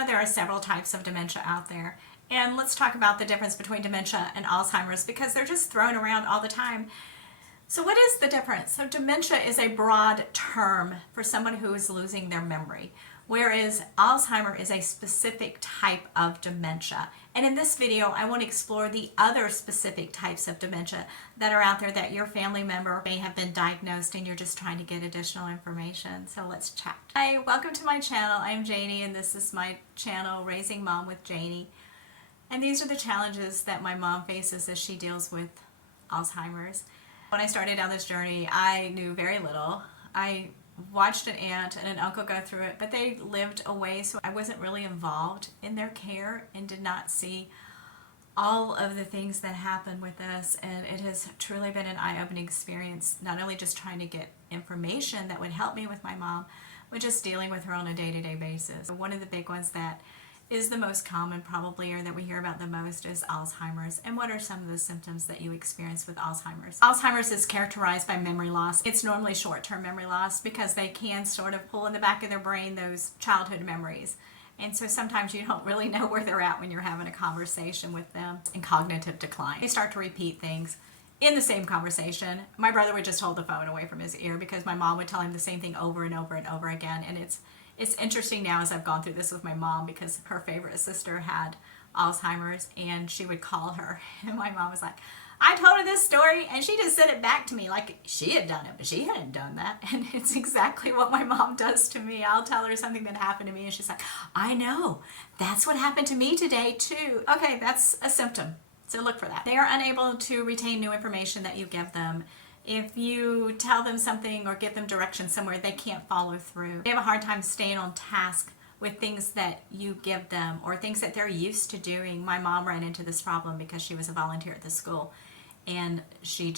know there are several types of dementia out there. And let's talk about the difference between dementia and Alzheimer's, because they're just thrown around all the time. So what is the difference? So dementia is a broad term for someone who is losing their memory, whereas Alzheimer is a specific type of dementia. And in this video, I want to explore the other specific types of dementia that are out there that your family member may have been diagnosed and you're just trying to get additional information. So let's chat. Hi, welcome to my channel. I'm Janie and this is my channel, Raising Mom with Janie. And these are the challenges that my mom faces as she deals with Alzheimer's. When I started down this journey, I knew very little. I watched an aunt and an uncle go through it, but they lived away, so I wasn't really involved in their care and did not see all of the things that happen with us. And it has truly been an eye-opening experience, not only just trying to get information that would help me with my mom, but just dealing with her on a day-to-day basis. One of the big ones that is the most common probably, or that we hear about the most, is Alzheimer's. And what are some of the symptoms that you experience with Alzheimer's? Alzheimer's is characterized by memory loss. It's normally short-term memory loss because they can sort of pull in the back of their brain those childhood memories. And so sometimes you don't really know where they're at when you're having a conversation with them. And cognitive decline. They start to repeat things in the same conversation. My brother would just hold the phone away from his ear because my mom would tell him the same thing over and over and over again. And it's interesting now as I've gone through this with my mom, because her favorite sister had Alzheimer's and she would call her and my mom was like, I told her this story and she just said it back to me like she had done it, but she hadn't done that. And it's exactly what my mom does to me. I'll tell her something that happened to me and she's like, I know, that's what happened to me today too. Okay, that's a symptom. So look for that. They are unable to retain new information that you give them. If you tell them something or give them directions somewhere, they can't follow through. They have a hard time staying on task with things that you give them or things that they're used to doing. My mom ran into this problem because she was a volunteer at the school and she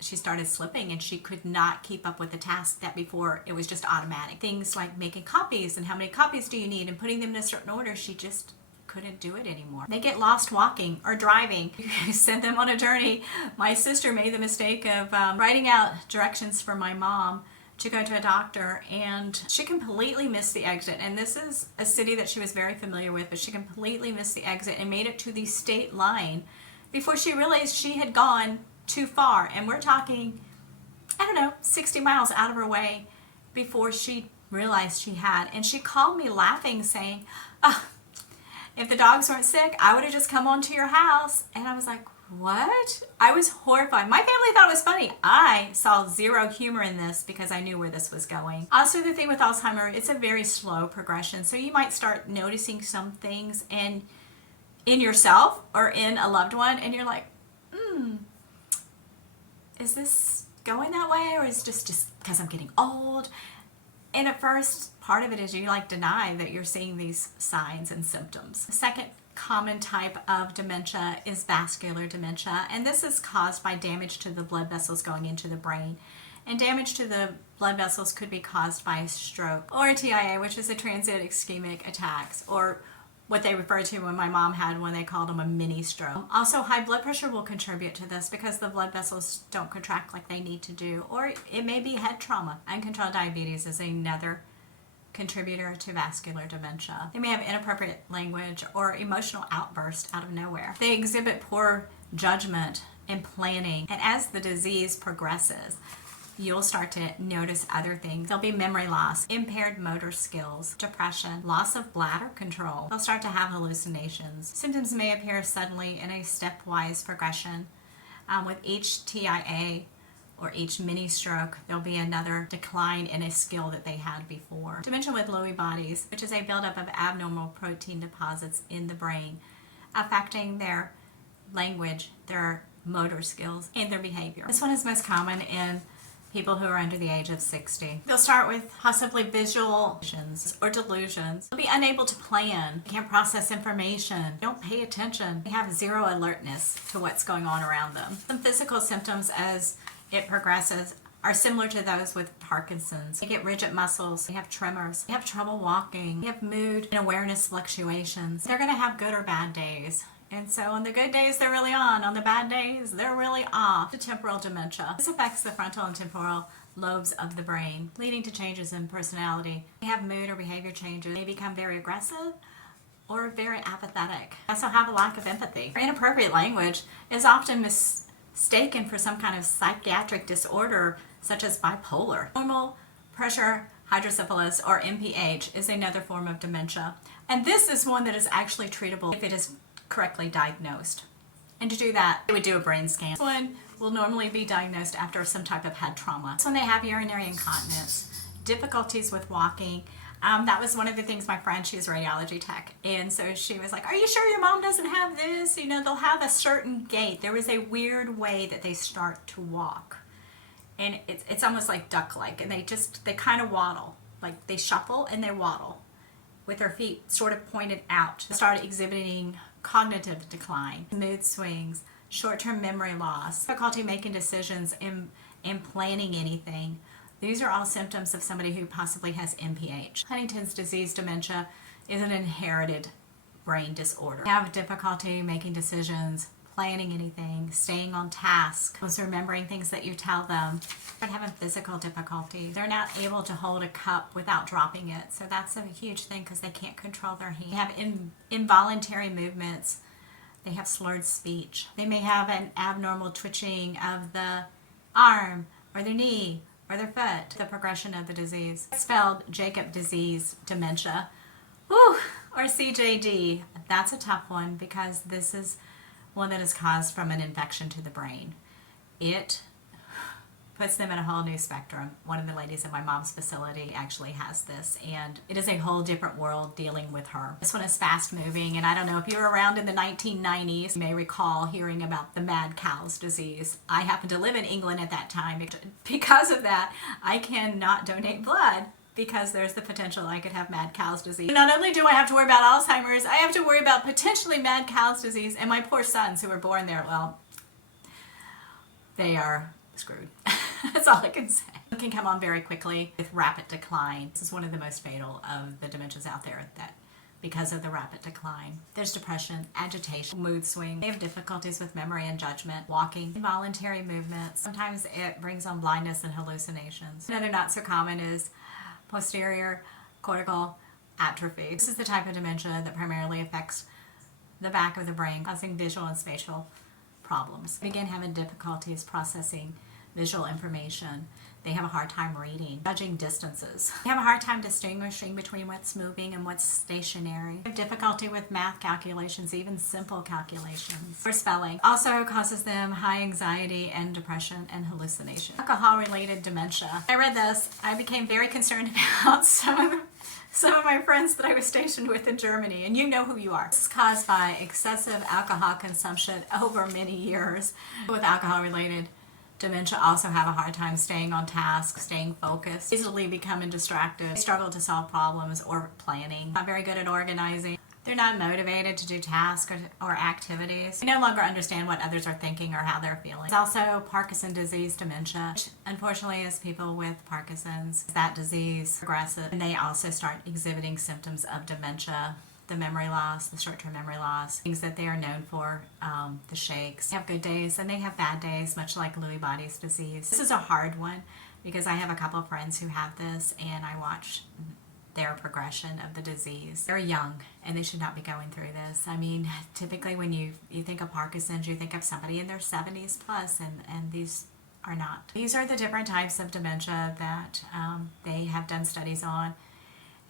started slipping and she could not keep up with the task that before it was just automatic. Things like making copies and how many copies do you need and putting them in a certain order, she just couldn't do it anymore. They get lost walking or driving. You send them on a journey. My sister made the mistake of writing out directions for my mom to go to a doctor, and she completely missed the exit. And this is a city that she was very familiar with, but she completely missed the exit and made it to the state line before she realized she had gone too far. And we're talking, I don't know, 60 miles out of her way before she realized she had. And she called me laughing saying, oh, if the dogs weren't sick, I would have just come on to your house. And I was like, what? I was horrified. My family thought it was funny. I saw zero humor in this because I knew where this was going. Also, the thing with Alzheimer, it's a very slow progression. So you might start noticing some things in yourself or in a loved one, and you're like, is this going that way? Or is it just because I'm getting old? And at first, part of it is you deny that you're seeing these signs and symptoms. The second common type of dementia is vascular dementia, and this is caused by damage to the blood vessels going into the brain. And damage to the blood vessels could be caused by a stroke or a TIA, which is a transient ischemic attacks, or what they refer to when my mom had when they called them a mini stroke. Also, high blood pressure will contribute to this because the blood vessels don't contract like they need to do, or it may be head trauma. Uncontrolled diabetes is another contributor to vascular dementia. They may have inappropriate language or emotional outburst out of nowhere. They exhibit poor judgment and planning, and as the disease progresses, you'll start to notice other things. There'll be memory loss, impaired motor skills, depression, loss of bladder control. They'll start to have hallucinations. Symptoms may appear suddenly in a stepwise progression. With each TIA or each mini stroke, there'll be another decline in a skill that they had before. Dementia with Lewy bodies, which is a buildup of abnormal protein deposits in the brain, affecting their language, their motor skills, and their behavior. This one is most common in people who are under the age of 60. They'll start with possibly visual visions or delusions. They'll be unable to plan, can't process information, don't pay attention. They have zero alertness to what's going on around them. Some physical symptoms as it progresses are similar to those with Parkinson's. They get rigid muscles, they have tremors, they have trouble walking, they have mood and awareness fluctuations. They're going to have good or bad days. And so on the good days, they're really on the bad days, they're really off. Frontotemporal dementia. This affects the frontal and temporal lobes of the brain, leading to changes in personality. They have mood or behavior changes. They become very aggressive, or very apathetic. They also have a lack of empathy. Inappropriate language is often mistaken for some kind of psychiatric disorder such as bipolar. Normal pressure hydrocephalus, or NPH, is another form of dementia. And this is one that is actually treatable if it is correctly diagnosed. And to do that, they would do a brain scan. This one will normally be diagnosed after some type of head trauma. So when they have urinary incontinence, difficulties with walking. That was one of the things my friend, she was a radiology tech, and so she was like, are you sure your mom doesn't have this? You know, they'll have a certain gait. There is a weird way that they start to walk. And it's almost like duck-like, and they kind of waddle. Like they shuffle and they waddle with their feet sort of pointed out. They start exhibiting cognitive decline, mood swings, short-term memory loss, difficulty making decisions and planning anything. These are all symptoms of somebody who possibly has NPH. Huntington's disease dementia is an inherited brain disorder. They have difficulty making decisions, planning anything, staying on task, remembering things that you tell them. They're having physical difficulty. They're not able to hold a cup without dropping it. So that's a huge thing because they can't control their hand. They have involuntary movements. They have slurred speech. They may have an abnormal twitching of the arm or their knee or their foot. The progression of the disease. Creutzfeldt-Jakob Disease dementia, or CJD. That's a tough one because this is one that is caused from an infection to the brain. It puts them in a whole new spectrum. One of the ladies at my mom's facility actually has this, and it is a whole different world dealing with her. This one is fast moving, and I don't know if you were around in the 1990s, you may recall hearing about the mad cow's disease. I happened to live in England at that time. Because of that, I cannot donate blood because there's the potential I could have mad cow's disease. Not only do I have to worry about Alzheimer's, I have to worry about potentially mad cow's disease, and my poor sons who were born there, well, they are screwed. That's all I can say. It can come on very quickly with rapid decline. This is one of the most fatal of the dementias out there that because of the rapid decline. There's depression, agitation, mood swing. They have difficulties with memory and judgment, walking, involuntary movements. Sometimes it brings on blindness and hallucinations. Another not so common is posterior cortical atrophy. This is the type of dementia that primarily affects the back of the brain, causing visual and spatial problems. They begin having difficulties processing visual information. They have a hard time reading, judging distances. They have a hard time distinguishing between what's moving and what's stationary. They have difficulty with math calculations, even simple calculations. Or spelling. Also causes them high anxiety and depression and hallucination. Alcohol-related dementia. When I read this, I became very concerned about some of my friends that I was stationed with in Germany, and you know who you are. This is caused by excessive alcohol consumption over many years. With alcohol-related dementia also have a hard time staying on task, staying focused, easily becoming distracted, struggle to solve problems or planning, not very good at organizing. They're not motivated to do tasks or activities. They no longer understand what others are thinking or how they're feeling. There's also Parkinson disease dementia, which unfortunately is people with Parkinson's. That disease progresses and they also start exhibiting symptoms of dementia. The memory loss, the short-term memory loss, things that they are known for, the shakes. They have good days and they have bad days, much like Lewy body's disease. This is a hard one because I have a couple of friends who have this and I watch their progression of the disease. They're young and they should not be going through this. I mean, typically when you think of Parkinson's, you think of somebody in their 70s plus, and these are not. These are the different types of dementia that they have done studies on.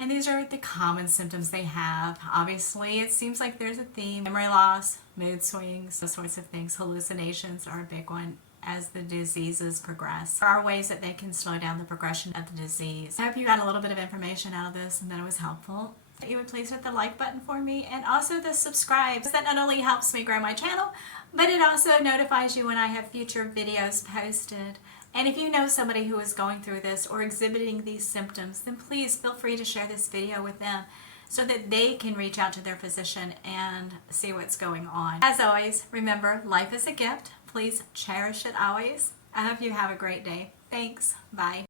And these are the common symptoms they have. Obviously, it seems like there's a theme. Memory loss, mood swings, those sorts of things. Hallucinations are a big one as the diseases progress. There are ways that they can slow down the progression of the disease. I hope you got a little bit of information out of this and that it was helpful. That you would please hit the like button for me and also the subscribe. That not only helps me grow my channel, but it also notifies you when I have future videos posted. And if you know somebody who is going through this or exhibiting these symptoms, then please feel free to share this video with them so that they can reach out to their physician and see what's going on. As always, remember, life is a gift. Please cherish it always. I hope you have a great day. Thanks. Bye.